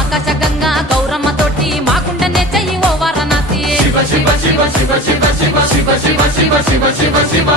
ఆకాశ గంగా గౌరమ్మ తోటి మాకుండనే చెయ్యి ఓ వారణాసి. శివ శివ శివ శివ శివ శివ శివ శివ శివ శివ శివ శివ